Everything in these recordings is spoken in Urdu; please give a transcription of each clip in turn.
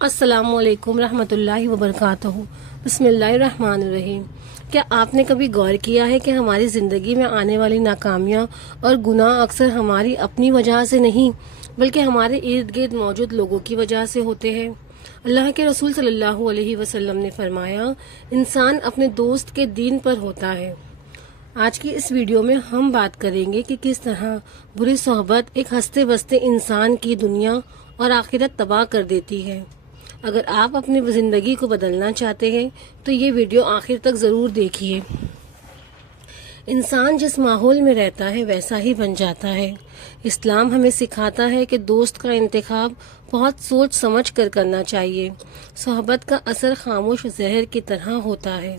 السلام علیکم رحمۃ اللہ وبرکاتہ۔ بسم اللہ الرحمن الرحیم۔ کیا آپ نے کبھی غور کیا ہے کہ ہماری زندگی میں آنے والی ناکامیاں اور گناہ اکثر ہماری اپنی وجہ سے نہیں بلکہ ہمارے ارد گرد موجود لوگوں کی وجہ سے ہوتے ہیں؟ اللہ کے رسول صلی اللہ علیہ وسلم نے فرمایا، انسان اپنے دوست کے دین پر ہوتا ہے۔ آج کی اس ویڈیو میں ہم بات کریں گے کہ کس طرح بری صحبت ایک ہنستے بستے انسان کی دنیا اور آخرت تباہ کر دیتی ہے۔ اگر آپ اپنی زندگی کو بدلنا چاہتے ہیں تو یہ ویڈیو آخر تک ضرور دیکھیے۔ انسان جس ماحول میں رہتا ہے ویسا ہی بن جاتا ہے۔ اسلام ہمیں سکھاتا ہے کہ دوست کا انتخاب بہت سوچ سمجھ کر کرنا چاہیے۔ صحبت کا اثر خاموش زہر کی طرح ہوتا ہے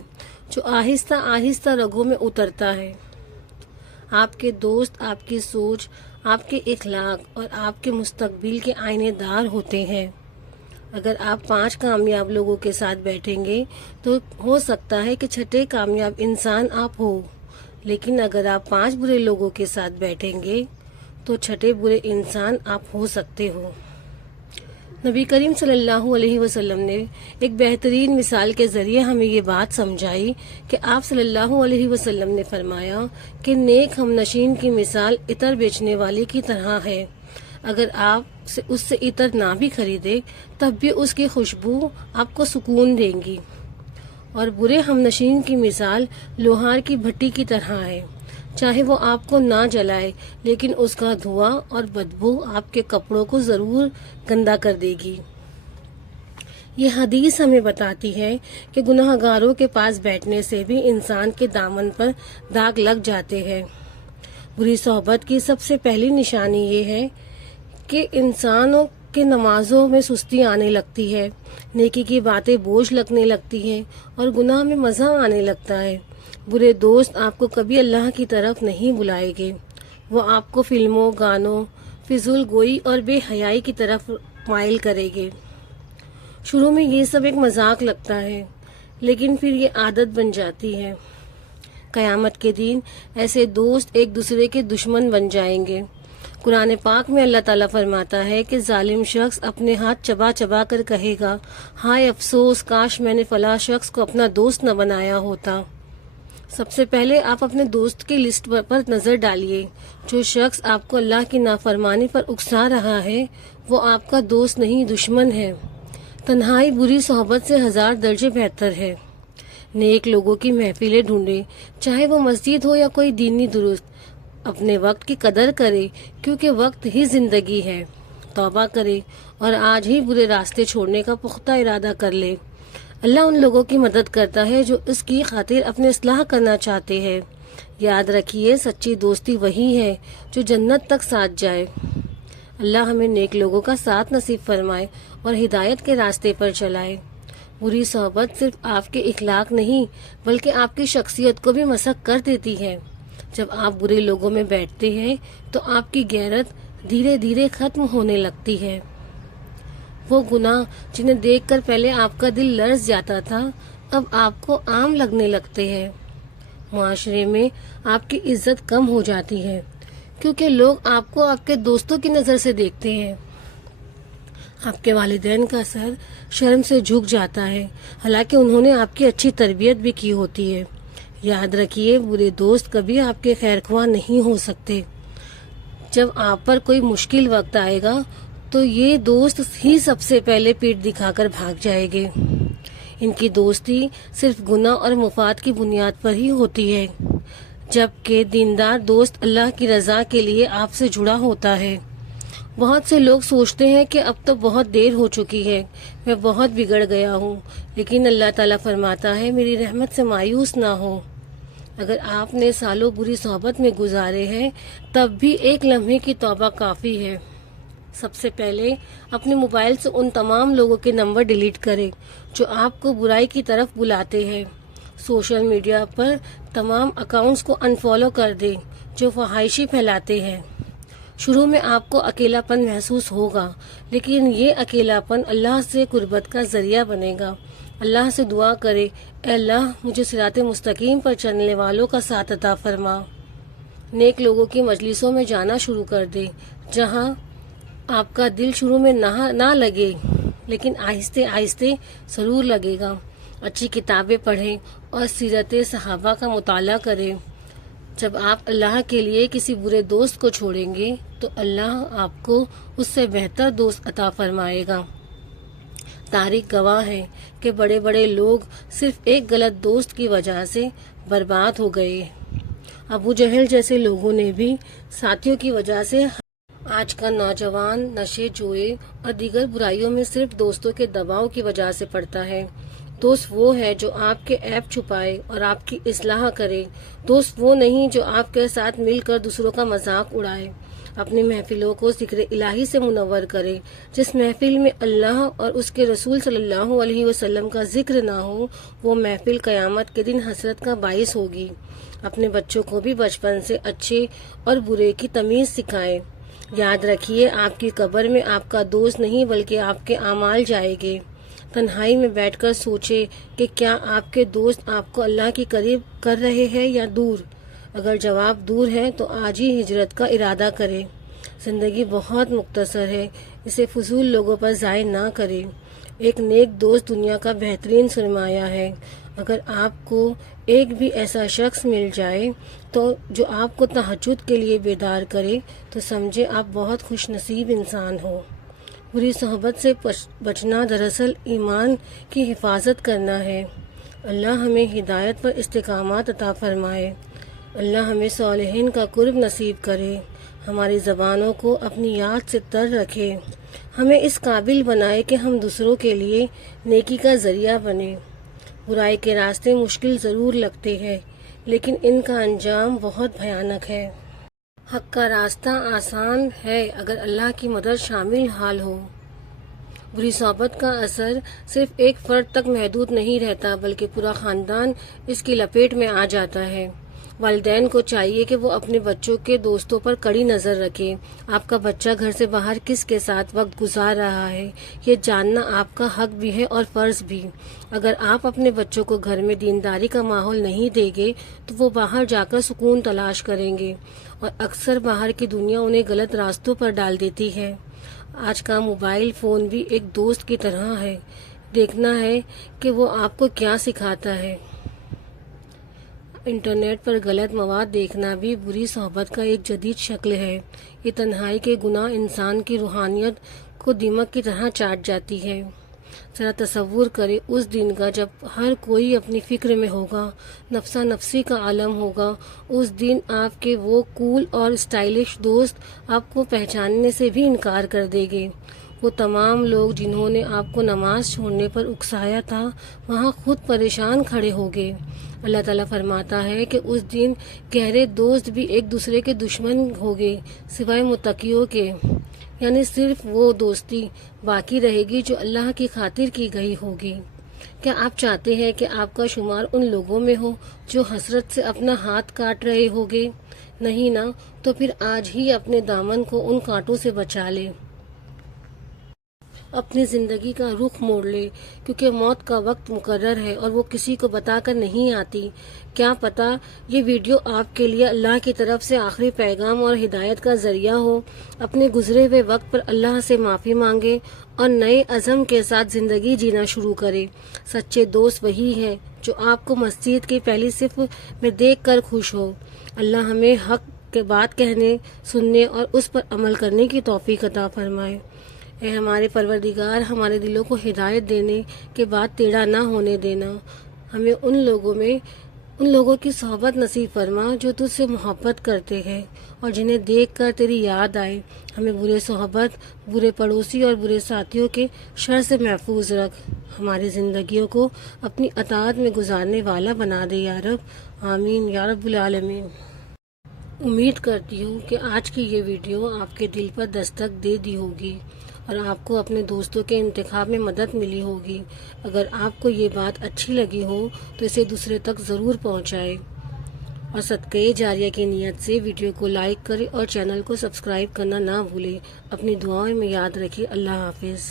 جو آہستہ آہستہ رگوں میں اترتا ہے۔ آپ کے دوست آپ کی سوچ، آپ کے اخلاق اور آپ کے مستقبل کے آئینے دار ہوتے ہیں۔ اگر آپ 5 کامیاب لوگوں کے ساتھ بیٹھیں گے تو ہو سکتا ہے کہ چھٹے کامیاب انسان آپ ہو، لیکن اگر آپ 5 برے لوگوں کے ساتھ بیٹھیں گے تو چھٹے برے انسان آپ ہو سکتے ہو۔ نبی کریم صلی اللہ علیہ وسلم نے ایک بہترین مثال کے ذریعے ہمیں یہ بات سمجھائی کہ آپ صلی اللہ علیہ وسلم نے فرمایا کہ نیک ہم نشین کی مثال عطر بیچنے والے کی طرح ہے۔ اگر آپ اس سے عطر نہ بھی خریدے تب بھی اس کی خوشبو آپ کو سکون دیں گی، اور برے ہم نشین کی مثال لوہار کی بھٹی کی طرح ہے۔ چاہے وہ آپ کو نہ جلائے لیکن اس کا دھواں اور بدبو آپ کے کپڑوں کو ضرور گندا کر دے گی۔ یہ حدیث ہمیں بتاتی ہے کہ گناہ گاروں کے پاس بیٹھنے سے بھی انسان کے دامن پر داغ لگ جاتے ہیں۔ بری صحبت کی سب سے پہلی نشانی یہ ہے کہ انسانوں کے نمازوں میں سستی آنے لگتی ہے، نیکی کی باتیں بوجھ لگنے لگتی ہیں اور گناہ میں مزہ آنے لگتا ہے۔ برے دوست آپ کو کبھی اللہ کی طرف نہیں بلائیں گے، وہ آپ کو فلموں، گانوں، فضول گوئی اور بے حیائی کی طرف مائل کریں گے۔ شروع میں یہ سب ایک مذاق لگتا ہے لیکن پھر یہ عادت بن جاتی ہے۔ قیامت کے دن ایسے دوست ایک دوسرے کے دشمن بن جائیں گے۔ قرآن پاک میں اللہ تعالیٰ فرماتا ہے کہ ظالم شخص اپنے ہاتھ چبا چبا کر کہے گا، ہائے افسوس، کاش میں نے فلاں شخص کو اپنا دوست نہ بنایا ہوتا۔ سب سے پہلے آپ اپنے دوست کی لسٹ پر نظر ڈالیے۔ جو شخص آپ کو اللہ کی نافرمانی پر اکسا رہا ہے وہ آپ کا دوست نہیں، دشمن ہے۔ تنہائی بری صحبت سے 1000 درجے بہتر ہے۔ نیک لوگوں کی محفلیں ڈھونڈے، چاہے وہ مسجد ہو یا کوئی دینی درست۔ اپنے وقت کی قدر کرے کیونکہ وقت ہی زندگی ہے۔ توبہ کرے اور آج ہی برے راستے چھوڑنے کا پختہ ارادہ کر لے۔ اللہ ان لوگوں کی مدد کرتا ہے جو اس کی خاطر اپنے اصلاح کرنا چاہتے ہیں۔ یاد رکھیے، سچی دوستی وہی ہے جو جنت تک ساتھ جائے۔ اللہ ہمیں نیک لوگوں کا ساتھ نصیب فرمائے اور ہدایت کے راستے پر چلائے۔ بری صحبت صرف آپ کے اخلاق نہیں بلکہ آپ کی شخصیت کو بھی مسخ کر دیتی ہے۔ جب آپ برے لوگوں میں بیٹھتے ہیں تو آپ کی غیرت دھیرے دھیرے ختم ہونے لگتی ہے۔ وہ گناہ جنہیں دیکھ کر پہلے آپ کا دل لرز جاتا تھا اب آپ کو عام لگنے لگتے ہیں۔ معاشرے میں آپ کی عزت کم ہو جاتی ہے کیونکہ لوگ آپ کو آپ کے دوستوں کی نظر سے دیکھتے ہیں۔ آپ کے والدین کا سر شرم سے جھک جاتا ہے حالانکہ انہوں نے آپ کی اچھی تربیت بھی کی ہوتی ہے۔ یاد رکھیے، برے دوست کبھی آپ کے خیر خواہ نہیں ہو سکتے۔ جب آپ پر کوئی مشکل وقت آئے گا تو یہ دوست ہی سب سے پہلے پیٹھ دکھا کر بھاگ جائے گے۔ ان کی دوستی صرف گناہ اور مفاد کی بنیاد پر ہی ہوتی ہے، جبکہ دیندار دوست اللہ کی رضا کے لیے آپ سے جڑا ہوتا ہے۔ بہت سے لوگ سوچتے ہیں کہ اب تو بہت دیر ہو چکی ہے، میں بہت بگڑ گیا ہوں، لیکن اللہ تعالیٰ فرماتا ہے میری رحمت سے مایوس نہ ہو۔ اگر آپ نے سالوں بری صحبت میں گزارے ہیں تب بھی ایک لمحے کی توبہ کافی ہے۔ سب سے پہلے اپنے موبائل سے ان تمام لوگوں کے نمبر ڈیلیٹ کریں جو آپ کو برائی کی طرف بلاتے ہیں۔ سوشل میڈیا پر تمام اکاؤنٹس کو انفالو کر دیں جو فحاشی پھیلاتے ہیں۔ شروع میں آپ کو اکیلا پن محسوس ہوگا لیکن یہ اکیلا پن اللہ سے قربت کا ذریعہ بنے گا۔ اللہ سے دعا کرے، اے اللہ مجھے صراط مستقیم پر چلنے والوں کا ساتھ عطا فرما۔ نیک لوگوں کی مجلسوں میں جانا شروع کر دے جہاں آپ کا دل شروع میں نہ لگے لیکن آہستہ آہستہ ضرور لگے گا۔ اچھی کتابیں پڑھیں اور سیرت صحابہ کا مطالعہ کریں۔ جب آپ اللہ کے لیے کسی برے دوست کو چھوڑیں گے تو اللہ آپ کو اس سے بہتر دوست عطا فرمائے گا۔ تاریخ گواہ ہے کہ بڑے بڑے لوگ صرف ایک غلط دوست کی وجہ سے برباد ہو گئے۔ ابو جہل جیسے لوگوں نے بھی ساتھیوں کی وجہ سے آج کا نوجوان نشے جوئے اور دیگر برائیوں میں صرف دوستوں کے دباؤ کی وجہ سے پڑتا ہے۔ دوست وہ ہے جو آپ کے عیب چھپائے اور آپ کی اصلاح کرے۔ دوست وہ نہیں جو آپ کے ساتھ مل کر دوسروں کا مذاق اڑائے۔ اپنی محفلوں کو ذکر الہی سے منور کرے۔ جس محفل میں اللہ اور اس کے رسول صلی اللہ علیہ وسلم کا ذکر نہ ہو، وہ محفل قیامت کے دن حسرت کا باعث ہوگی۔ اپنے بچوں کو بھی بچپن سے اچھے اور برے کی تمیز سکھائیں۔ یاد رکھیے، آپ کی قبر میں آپ کا دوست نہیں بلکہ آپ کے اعمال جائیں گے۔ تنہائی میں بیٹھ کر سوچے کہ کیا آپ کے دوست آپ کو اللہ کے قریب کر رہے ہیں یا دور۔ اگر جواب دور ہے تو آج ہی ہجرت کا ارادہ کریں۔ زندگی بہت مختصر ہے، اسے فضول لوگوں پر ضائع نہ کریں۔ ایک نیک دوست دنیا کا بہترین سرمایہ ہے۔ اگر آپ کو ایک بھی ایسا شخص مل جائے تو جو آپ کو تہجد کے لیے بیدار کرے تو سمجھے آپ بہت خوش نصیب انسان ہو۔ بری صحبت سے بچنا دراصل ایمان کی حفاظت کرنا ہے۔ اللہ ہمیں ہدایت پر استقامت عطا فرمائے۔ اللہ ہمیں صالحین کا قرب نصیب کرے۔ ہماری زبانوں کو اپنی یاد سے تر رکھے۔ ہمیں اس قابل بنائے کہ ہم دوسروں کے لیے نیکی کا ذریعہ بنیں۔ برائی کے راستے مشکل ضرور لگتے ہیں لیکن ان کا انجام بہت بھیانک ہے۔ حق کا راستہ آسان ہے اگر اللہ کی مدد شامل حال ہو۔ بری صحبت کا اثر صرف ایک فرد تک محدود نہیں رہتا بلکہ پورا خاندان اس کی لپیٹ میں آ جاتا ہے۔ والدین کو چاہیے کہ وہ اپنے بچوں کے دوستوں پر کڑی نظر رکھیں۔ آپ کا بچہ گھر سے باہر کس کے ساتھ وقت گزار رہا ہے، یہ جاننا آپ کا حق بھی ہے اور فرض بھی۔ اگر آپ اپنے بچوں کو گھر میں دینداری کا ماحول نہیں دیں گے تو وہ باہر جا کر سکون تلاش کریں گے، اور اکثر باہر کی دنیا انہیں غلط راستوں پر ڈال دیتی ہے۔ آج کا موبائل فون بھی ایک دوست کی طرح ہے، دیکھنا ہے کہ وہ آپ کو کیا سکھاتا ہے۔ انٹرنیٹ پر غلط مواد دیکھنا بھی بری صحبت کا ایک جدید شکل ہے۔ یہ تنہائی کے گناہ انسان کی روحانیت کو دیمک کی طرح چاٹ جاتی ہے۔ ذرا تصور کرے اس دن کا جب ہر کوئی اپنی فکر میں ہوگا، نفسا نفسی کا عالم ہوگا۔ اس دن آپ کے وہ کول اور اسٹائلش دوست آپ کو پہچاننے سے بھی انکار کر دیں گے۔ وہ تمام لوگ جنہوں نے آپ کو نماز چھوڑنے پر اکسایا تھا وہاں خود پریشان کھڑے ہو گئے۔ اللہ تعالیٰ فرماتا ہے کہ اس دن گہرے دوست بھی ایک دوسرے کے دشمن ہوں گے سوائے متقیوں کے، یعنی صرف وہ دوستی باقی رہے گی جو اللہ کی خاطر کی گئی ہوگی۔ کیا آپ چاہتے ہیں کہ آپ کا شمار ان لوگوں میں ہو جو حسرت سے اپنا ہاتھ کاٹ رہے ہوگے؟ نہیں نا، تو پھر آج ہی اپنے دامن کو ان کانٹوں سے بچا لے۔ اپنی زندگی کا رخ موڑ لے، کیونکہ موت کا وقت مقرر ہے اور وہ کسی کو بتا کر نہیں آتی۔ کیا پتہ یہ ویڈیو آپ کے لیے اللہ کی طرف سے آخری پیغام اور ہدایت کا ذریعہ ہو۔ اپنے گزرے ہوئے وقت پر اللہ سے معافی مانگے اور نئے عزم کے ساتھ زندگی جینا شروع کرے۔ سچے دوست وہی ہے جو آپ کو مسجد کی پہلی صف میں دیکھ کر خوش ہو۔ اللہ ہمیں حق کے بات کہنے، سننے اور اس پر عمل کرنے کی توفیق عطا فرمائے۔ اے ہمارے پروردگار، ہمارے دلوں کو ہدایت دینے کے بعد ٹیڑھا نہ ہونے دینا۔ ہمیں ان لوگوں کی صحبت نصیب فرما جو تجھ سے محبت کرتے ہیں اور جنہیں دیکھ کر تیری یاد آئے۔ ہمیں برے صحبت، برے پڑوسی اور برے ساتھیوں کے شر سے محفوظ رکھ۔ ہماری زندگیوں کو اپنی اطاعت میں گزارنے والا بنا دے یا رب، آمین یا رب العالمین۔ امید کرتی ہوں کہ آج کی یہ ویڈیو آپ کے دل پر دستک دے دی ہوگی اور آپ کو اپنے دوستوں کے انتخاب میں مدد ملی ہوگی۔ اگر آپ کو یہ بات اچھی لگی ہو تو اسے دوسرے تک ضرور پہنچائیں اور صدقہ جاریہ کی نیت سے ویڈیو کو لائک کریں اور چینل کو سبسکرائب کرنا نہ بھولیں۔ اپنی دعاؤں میں یاد رکھیں۔ اللہ حافظ۔